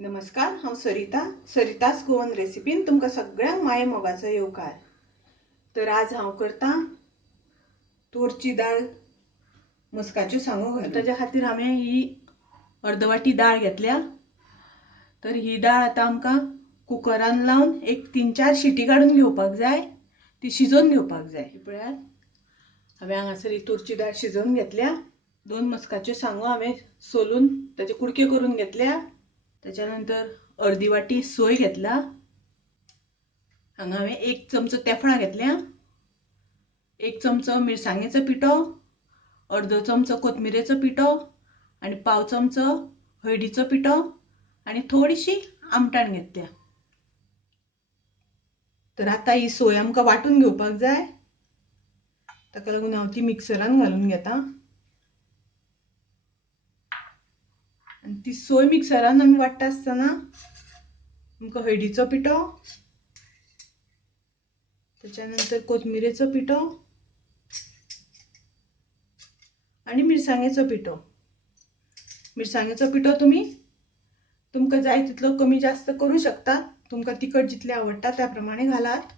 नमस्कार, हांव सरितास गोवन रेसिपीन तुमकां सगळ्यांक माये मोगाचो येवकार। तर आज हांव करता तूरची दाळ मस्काच्यो सांगो घालून। ताच्या खातीर हांवें ही अर्द वाटी दाळ घेतल्या। तर ही दाळ आतां आमकां कुकरान लावन एक 3-4 शिटी काडून घेवपाक जाय, ती शिजोवन घेवपाक जाय। पळयात हांवें हांगासर ही तूरची दाळ शिजोवन घेतल्या। 2 मस्काच्यो सांगो हांवें सोलून ताचे कुडक्यो करून घेतल्या। त्याच्यानंतर अर्धी वाटी सोय घेतला। हांगा हांवें 1 चमचो तेफळां घेतल्या, 1 चमचो मिरसांगेचो पिठो, अर्दो चमचो कोथमिरेचो पिठो आणि पाव चमचो हळदीचो पिठो आणि थोडीशी आमटाण घेतल्या। तर आता ही सोय आमकां वाटून घेवपाक जाय, ताका लागून हांव ती मिक्सरान घालून घेता। आणि ती सोय मिक्सरान आमी वाटता आसतना आमकां हळदीचो पिठो, त्याच्यानंतर कोथमिरेचो पिठो आणि मिरसांगेचो पिठो। मिरसांगेचो पिठो तुमकां जाय तितलो कमी जास्त करू शकता, तुमकां तिखट जितले आवडटा त्या प्रमाणे घालात।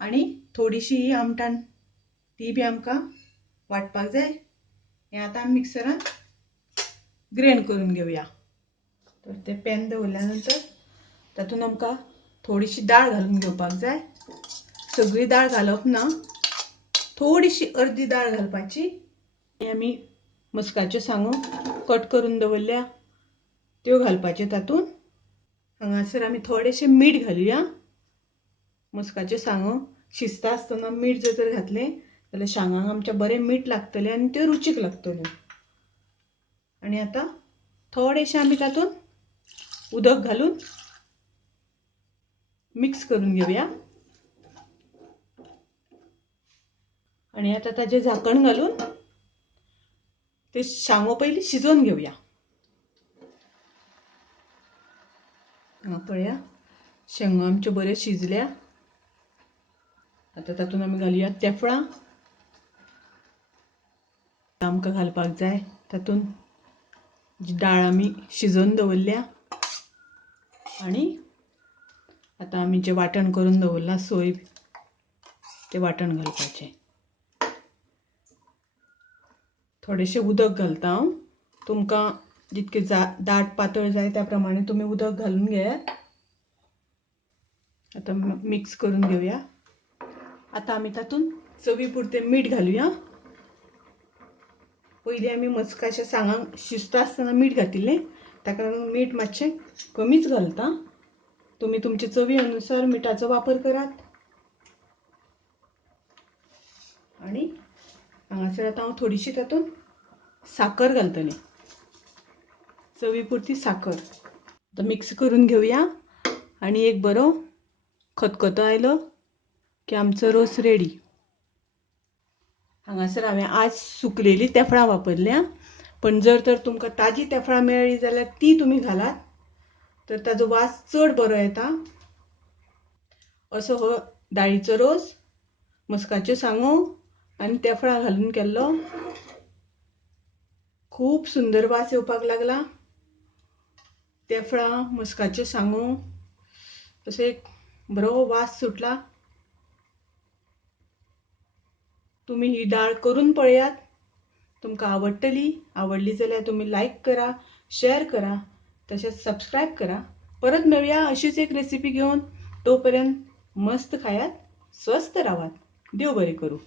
आणि थोडीशी ही आमटाण ती बी आमकां वाटपाक जाय। हे आता आमी मिक्सरान ग्राइंड करून घेवया। तर ते पॅन दवरल्यानंतर तातूंत आमकां थोडीशी दाळ घालून घेवपाक जाय। सगळी दाळ घालप ना, थोडीशी अर्दी दाळ घालपाची। आमी मस्काच्यो सांगो कट करून दवरल्या त्यो घालपाच्यो तातूंत। हांगासर आमी थोडेशें मीठ घालुया। मस्काच्यो सांगो शिजता आसतना मीठ जर घातलें जाल्यार सांगांक आमच्या बरें मीठ लागतलें आनी त्यो रुचीक लागतल्यो। आणि आता थोडेशें आमी तातूंत उदक घालून मिक्स करून घेवया। आणि आता ताजें झाकण घालून ते सांगो पयलीं शिजोवन घेवया। हांगा पळया शेंगो आमच्यो बऱ्यो शिजल्या। आता तातूंत आमी घालुया तेफळां। आमकां घालपाक जाय तातूंत जी दाळ आमी शिजोवन दवरल्या। आणि आता आमी जें वाटण करून दवरलां सोय तें वाटण घालपाचें। थोडेशें उदक घालता हांव, तुमकां जितके दाट पातळ जाय त्या प्रमाणे तुमी उदक घालून घेयात। आता मिक्स करून घेवया। आता आमी तातूंत चवी पुरतें मीठ घालुया। पयलीं आमी मस्काच्या सांगांक शिजता आसतना मीठ घातिल्लें, ताका लागून मीठ मातशें कमीच घालता। तुमी तुमचे चवी अनुसार मिठाचो वापर करात। आणि हांगासर आता हांव थोडीशी तातूंत साखर घालतलें, चवी पुरती साखर। आता मिक्स करून घेवया। आणि एक बरो खतखतो आयलो की आमचो रोस रेडी। हांगासर हांवें आज सुकलेली तेफळां वापरल्या, पण जर तर तुमकां ताजी तेफळां मेळ्ळी जाल्यार ती तुमी घालात, तर ताजो वास चड बरो येता। असो हो दाळीचो रोस मस्काच्यो सांगो आनी तेफळां घालून केल्लो। खूब सुंदर वास येवपाक लागला। तेफळां मस्काच्यो सांगो असो एक बरो वास सुटला। तुमी ही दाळ करून पळयात, तुमकां आवडली जाल्यार तुमी लायक करा, शेअर करा, तशेंच सबस्क्रायब करा। परत मेळुया अशीच एक रेसिपी घेवन। तोपर्यंत मस्त खायात, स्वस्थ रावात। देव बरें करूं।